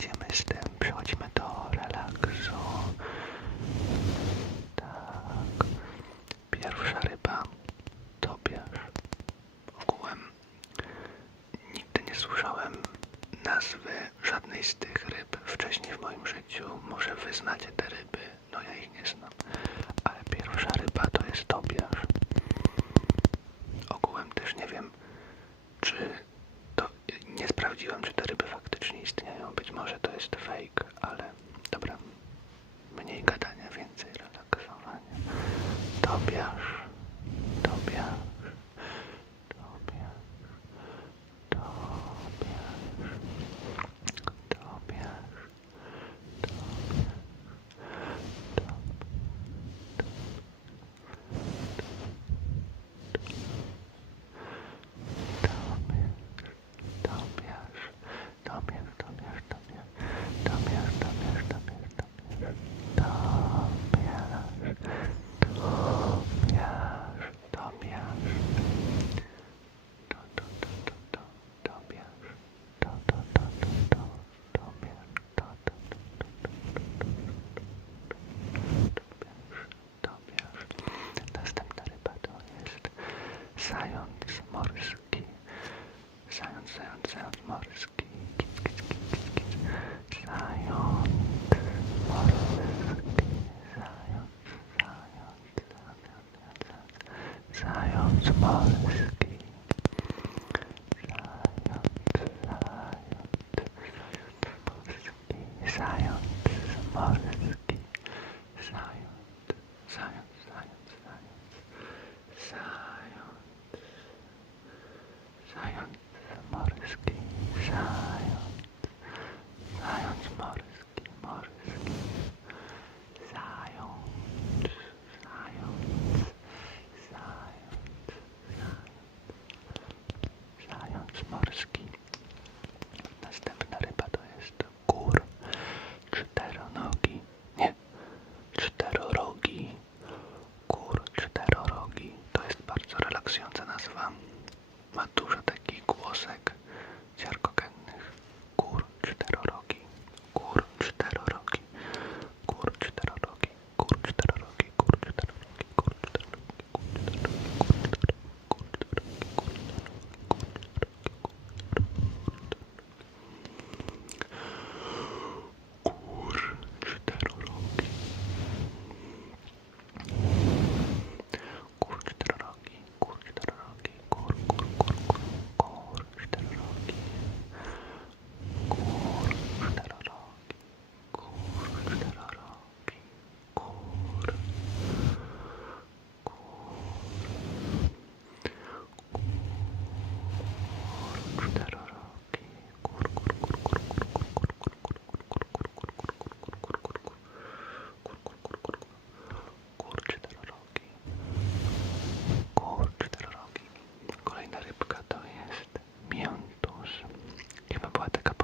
jedziemy z tym, przechodzimy do relaksu. Tak. Pierwsza ryba, topiarz. Ogółem nigdy nie słyszałem nazwy żadnej z tych ryb wcześniej w moim życiu. Może wy znacie te ryby, no ja ich nie znam. Science Morski. Science, science, science Morski. Kiss, kiss, kiss, kiss, kiss. Science Morski. Science, science, science, science, science. Science Morski. Science, science, science Morski. Science Morski.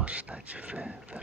resposta de ver.